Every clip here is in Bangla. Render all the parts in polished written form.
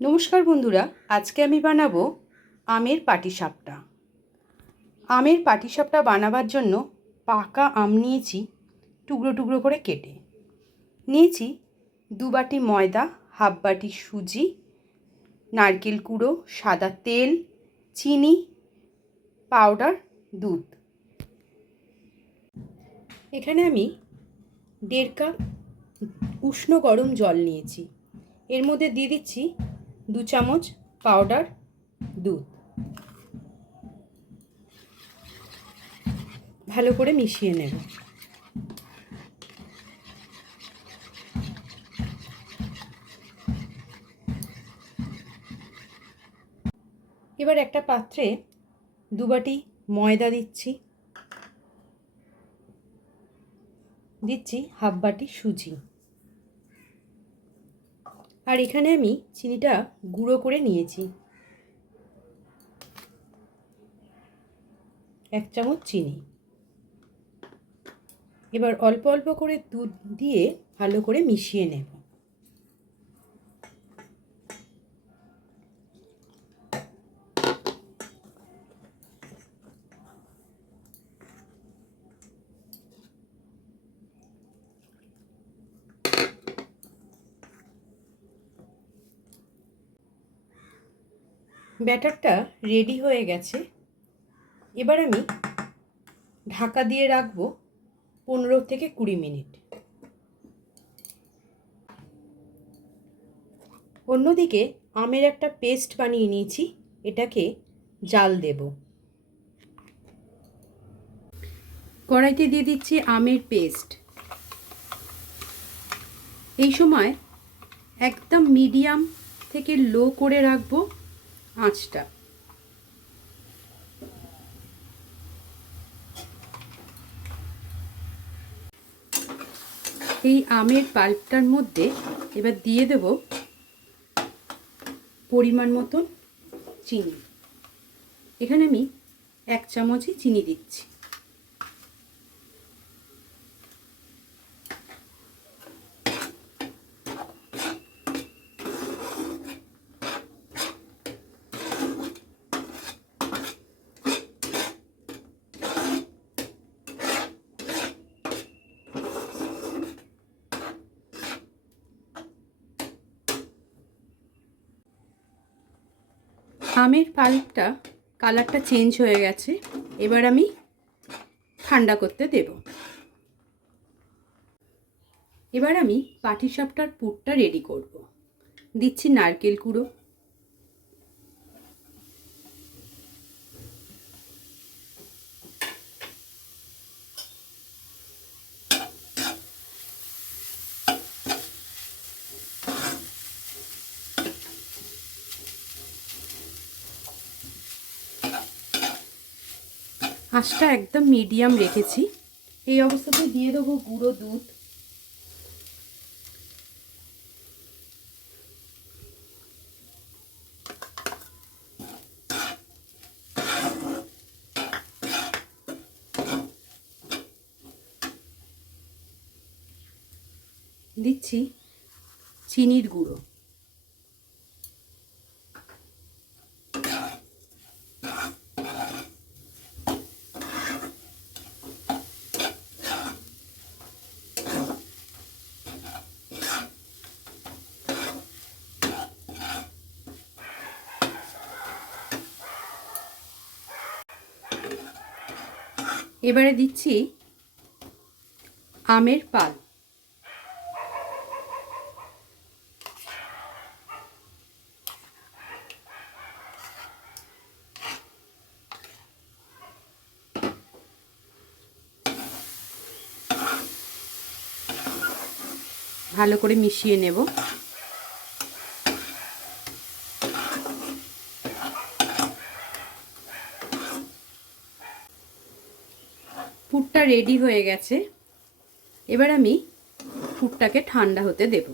নমস্কার বন্ধুরা, আজকে আমি বানাবো আমের পাটিসাপটা। আমের পাটিসাপটা বানাবার জন্য পাকা আম নিয়েছি টুকরো টুকরো করে কেটে। নিয়েছি 2 বাটি ময়দা, হাফ বাটি সুজি, নারকেল কুড়ো, সাদা তেল, চিনি, পাউডার, দুধ। এখানে আমি 1.5 কাপ উষ্ণ গরম জল নিয়েছি। এর মধ্যে দিয়ে দিচ্ছি 2 চামচ পাউডার দুধ। ভালো করে মিশিয়ে নেব। এবার একটা পাত্রে 2 বাটি ময়দা দিচ্ছি, হাফ বাটি সুজি, আর এখানে আমি চিনিটা গুঁড়ো করে নিয়েছি, 1 চামচ চিনি। এবার অল্প অল্প করে দুধ দিয়ে ভালো করে মিশিয়ে নেব। ব্যাটারটা রেডি হয়ে গেছে। এবার আমি ঢাকা দিয়ে রাখবো 15 থেকে 20 মিনিট। অন্যদিকে আমের একটা পেস্ট বানিয়ে নিয়েছি, এটাকে জাল দেব। কড়াইতে দিয়ে দিচ্ছি আমের পেস্ট। এই সময় একদম মিডিয়াম থেকে লো করে রাখবো আঁচটা। এই আমের পাল্পটার মধ্যে এবার দিয়ে দেব পরিমাণ মতন চিনি। এখানে আমি 1 চামচই চিনি দিচ্ছি। আমের পাল্পটা কালারটা চেঞ্জ হয়ে গেছে। এবার আমি ঠান্ডা করতে দেব। এবার আমি পাটিসাপটার পুরটা রেডি করব। দিচ্ছি নারকেল কুড়ো, আঁচটা একদম মিডিয়াম রেখেছি। এই অবস্থাতে দিয়ে দেবো গুঁড়ো দুধ, দিচ্ছি চিনির গুঁড়ো, এবারে দিচ্ছি আমের পাল। ভালো করে মিশিয়ে নেব। পুরটা রেডি হয়ে গেছে। এবার আমি পুরটাকে ঠান্ডা হতে দেব।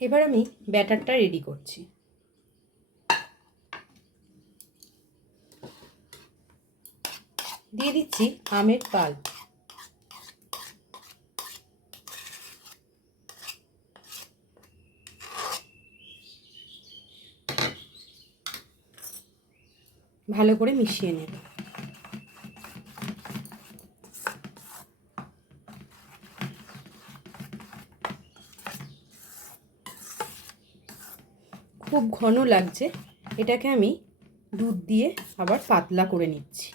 এবার আমি ব্যাটারটা রেডি করছি। দিয়ে দিচ্ছি আমের পাল্প, ভালো করে মিশিয়ে নেব। খুব ঘন লাগছে, এটাকে আমি দুধ দিয়ে আবার পাতলা করে নিচ্ছি।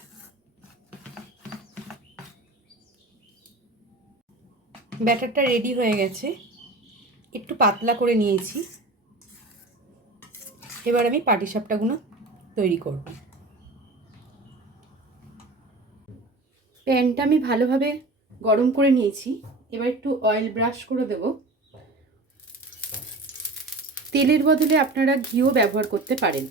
ব্যাটারটা রেডি হয়ে গেছে, একটু পাতলা করে নিয়েছি। এবার আমি পাটিসাপটাগুলো তৈরি করব। প্যানটা আমি ভালোভাবে গরম করে নিয়েছি, এবার একটু অয়েল ব্রাশ করে দেব। তেলের বদলে আপনারা ঘিও ব্যবহার করতে পারেন।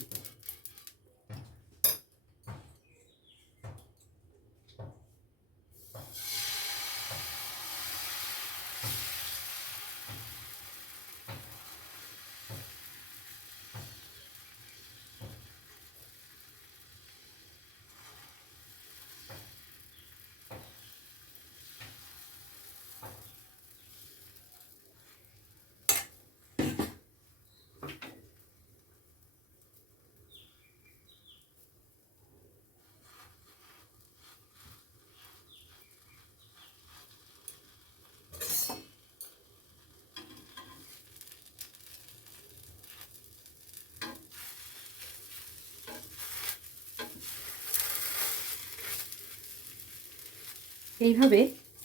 এইভাবে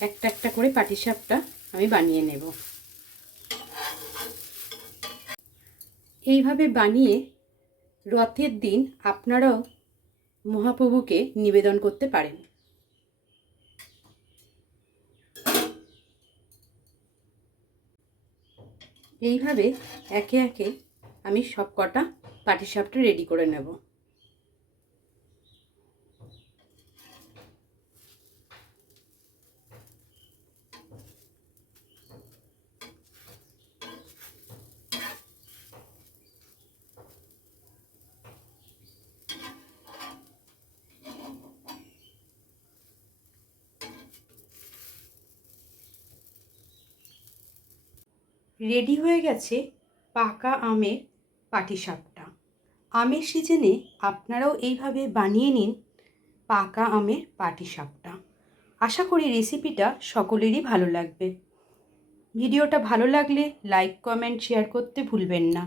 একটা একটা করে পাটিসাপটা আমি বানিয়ে নেব। এইভাবে বানিয়ে রথের দিন আপনারাও মহাপ্রভুকে নিবেদন করতে পারেন। এইভাবে একে একে আমি সব কটা পাটিসাপটা রেডি করে নেব। রেডি হয়ে গেছে পাকা আমের পাটিসাপটা। আমের সিজনে আপনারাও এইভাবে বানিয়ে নিন পাকা আমের পাটিসাপটা। আশা করি রেসিপিটা সকলেরই ভালো লাগবে। ভিডিওটা ভালো লাগলে লাইক, কমেন্ট, শেয়ার করতে ভুলবেন না।